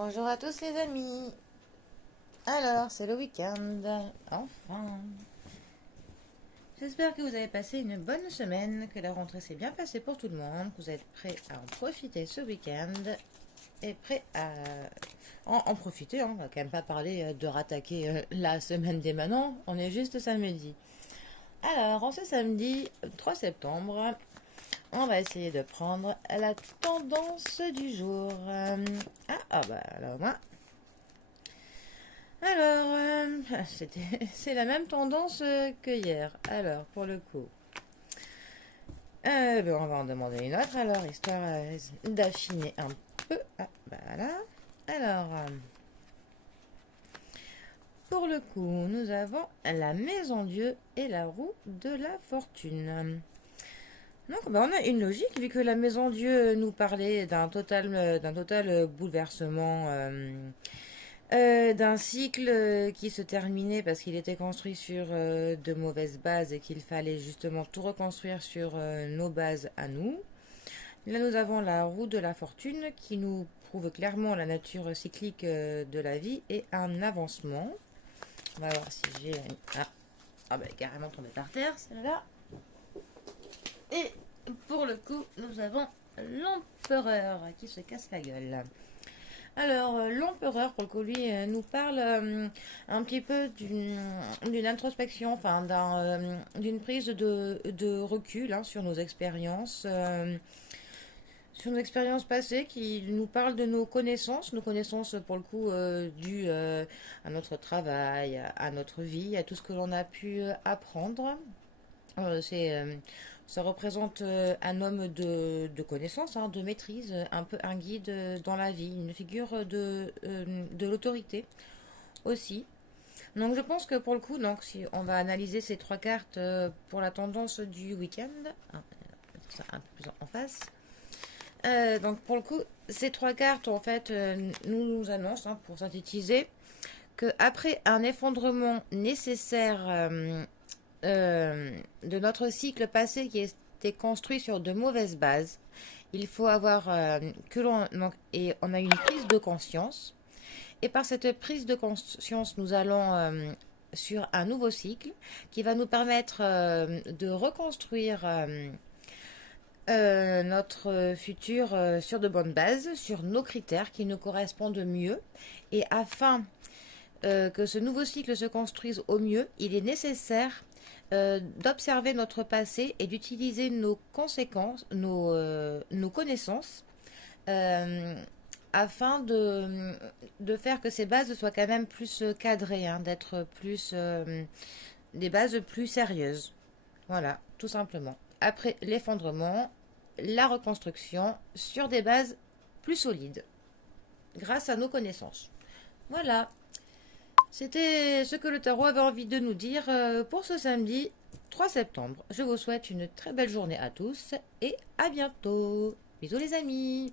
Bonjour à tous les amis. Alors, c'est le week-end. Enfin. J'espère que vous avez passé une bonne semaine, que la rentrée s'est bien passée pour tout le monde, que vous êtes prêts à en profiter ce week-end et prêts à en profiter. On va quand même pas parler de rattaquer la semaine dès maintenant. On est juste samedi. Alors, en ce samedi 3 septembre, on va essayer de prendre la tendance du jour. Bah alors moi. Alors, c'est la même tendance que hier. Alors, pour le coup, on va en demander une autre, alors, histoire d'affiner un peu. Voilà. Alors, pour le coup, nous avons la maison Dieu et la roue de la fortune. Donc, on a une logique, vu que la maison Dieu nous parlait d'un total bouleversement. D'un cycle qui se terminait parce qu'il était construit sur de mauvaises bases et qu'il fallait justement tout reconstruire sur nos bases à nous. Là, nous avons la roue de la fortune qui nous prouve clairement la nature cyclique de la vie et un avancement. On va voir si j'ai... carrément tombé par terre, celle-là. Et pour le coup, nous avons l'empereur qui se casse la gueule. Alors, l'empereur, pour le coup, lui, nous parle un petit peu d'une introspection, enfin, d'une prise de recul sur nos expériences, passées, qui nous parle de nos connaissances pour le coup, dues à notre travail, à notre vie, à tout ce que l'on a pu apprendre. Ça représente un homme de connaissance, de maîtrise, un peu un guide dans la vie, une figure de l'autorité aussi. Donc je pense que pour le coup, donc, si on va analyser ces trois cartes pour la tendance du week-end, un peu plus en face. Donc pour le coup, ces trois cartes en fait nous annoncent, pour synthétiser, que après un effondrement nécessaire de notre cycle passé qui était construit sur de mauvaises bases. Il faut avoir et on a une prise de conscience. Et par cette prise de conscience, nous allons sur un nouveau cycle qui va nous permettre de reconstruire notre futur sur de bonnes bases, sur nos critères qui nous correspondent mieux. Et afin que ce nouveau cycle se construise au mieux, il est nécessaire d'observer notre passé et d'utiliser nos conséquences, nos connaissances, afin de faire que ces bases soient quand même plus cadrées, d'être plus des bases plus sérieuses. Voilà, tout simplement. Après l'effondrement, la reconstruction sur des bases plus solides, grâce à nos connaissances. Voilà. C'était ce que le tarot avait envie de nous dire pour ce samedi 3 septembre. Je vous souhaite une très belle journée à tous et à bientôt. Bisous les amis.